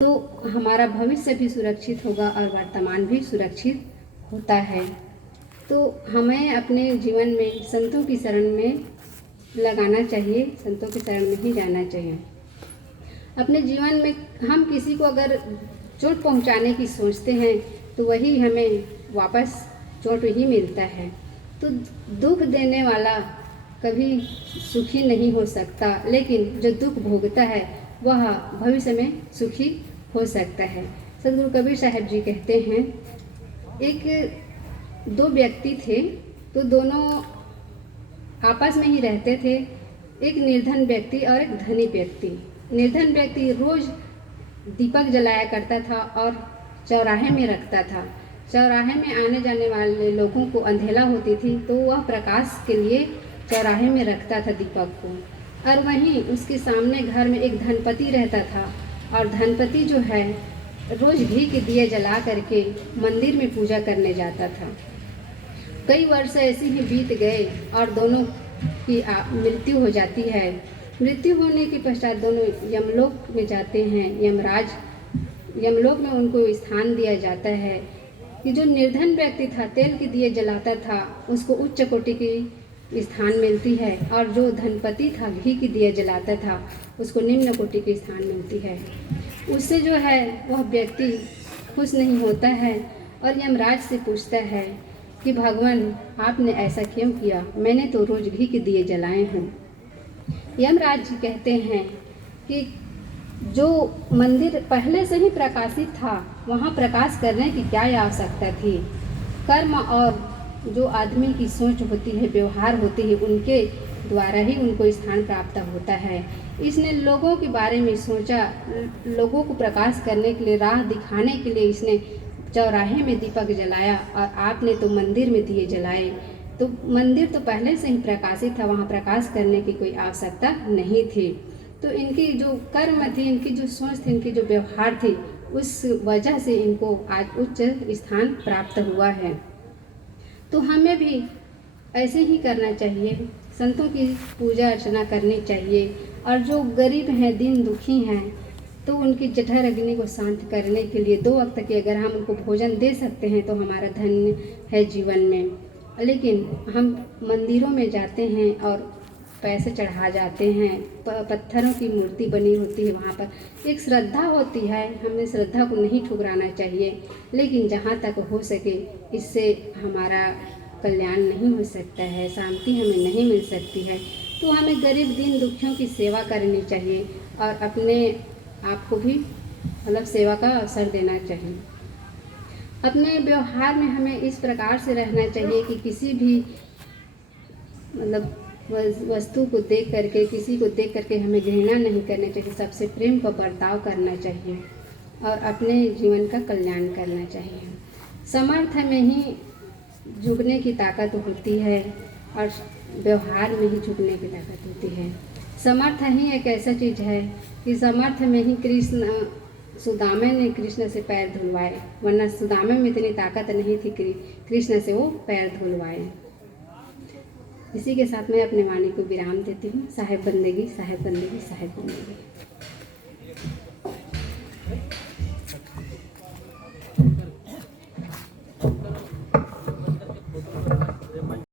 तो हमारा भविष्य भी सुरक्षित होगा और वर्तमान भी सुरक्षित होता है। तो हमें अपने जीवन में संतों की शरण में लगाना चाहिए, संतों की शरण में ही जाना चाहिए। अपने जीवन में हम किसी को अगर चोट पहुंचाने की सोचते हैं तो वही हमें वापस चोट ही मिलता है। तो दुख देने वाला कभी सुखी नहीं हो सकता, लेकिन जो दुख भोगता है वह भविष्य में सुखी हो सकता है। सदगुरु कबीर साहब जी कहते हैं, दो व्यक्ति थे, तो दोनों आपस में ही रहते थे। एक निर्धन व्यक्ति और एक धनी व्यक्ति। निर्धन व्यक्ति रोज दीपक जलाया करता था और चौराहे में रखता था। चौराहे में आने जाने वाले लोगों को अंधेला होती थी तो वह प्रकाश के लिए चौराहे में रखता था दीपक को। और वहीं उसके सामने घर में एक धनपति रहता था, और धनपति जो है रोज घी के दिए जला करके मंदिर में पूजा करने जाता था। कई वर्ष ऐसे ही बीत गए और दोनों की मृत्यु हो जाती है। मृत्यु होने के पश्चात दोनों यमलोक में जाते हैं। यमलोक में उनको स्थान दिया जाता है कि जो निर्धन व्यक्ति था, तेल के दिए जलाता था, उसको उच्च कोटि की स्थान मिलती है, और जो धनपति था, घी के दिए जलाता था, उसको निम्न कोटि की स्थान मिलती है। उससे जो है वह व्यक्ति खुश नहीं होता है और यमराज से पूछता है कि भगवान, आपने ऐसा क्यों किया? मैंने तो रोज घी के दिए जलाए हैं। यमराज जी कहते हैं कि जो मंदिर पहले से ही प्रकाशित था, वहाँ प्रकाश करने की क्या आवश्यकता थी? कर्म और जो आदमी की सोच होती है, व्यवहार होती है, उनके द्वारा ही उनको स्थान प्राप्त होता है। इसने लोगों के बारे में सोचा, लोगों को प्रकाश करने के लिए, राह दिखाने के लिए इसने चौराहे में दीपक जलाया, और आपने तो मंदिर में दिए जलाए। तो मंदिर तो पहले से ही प्रकाशित था, वहाँ प्रकाश करने की कोई आवश्यकता नहीं थी। तो इनकी जो कर्म थी, इनकी जो सोच थी, इनकी जो व्यवहार थी, उस वजह से इनको आज उच्च स्थान प्राप्त हुआ है। तो हमें भी ऐसे ही करना चाहिए, संतों की पूजा अर्चना करनी चाहिए। और जो गरीब हैं, दीन दुखी हैं, तो उनकी जठर अग्नि को शांत करने के लिए 2 वक्त की अगर हम उनको भोजन दे सकते हैं तो हमारा धन्य है जीवन में। लेकिन हम मंदिरों में जाते हैं और पैसे चढ़ा जाते हैं, पत्थरों की मूर्ति बनी होती है, वहाँ पर एक श्रद्धा होती है, हमें श्रद्धा को नहीं ठुकराना चाहिए। लेकिन जहाँ तक हो सके इससे हमारा कल्याण नहीं हो सकता है, शांति हमें नहीं मिल सकती है। तो हमें गरीब दीन दुखियों की सेवा करनी चाहिए और अपने आपको भी मतलब सेवा का अवसर देना चाहिए। अपने व्यवहार में हमें इस प्रकार से रहना चाहिए कि किसी भी मतलब वस्तु को देख करके, किसी को देख करके हमें घृणा नहीं करना चाहिए, सबसे प्रेम का बर्ताव करना चाहिए और अपने जीवन का कल्याण करना चाहिए। समर्थ में ही झुकने की ताकत होती है और व्यवहार में ही झुकने की ताकत होती है। समर्थ ही एक ऐसा चीज़ है कि समर्थ में ही सुदामे ने कृष्ण से पैर धुलवाए, वरना सुदामे में इतनी ताकत नहीं थी कृष्ण से वो पैर धुलवाए। इसी के साथ मैं अपने वाणी को विराम देती हूँ। साहेब बंदेगी, साहेब बंदेगी, साहेब बंदेगी।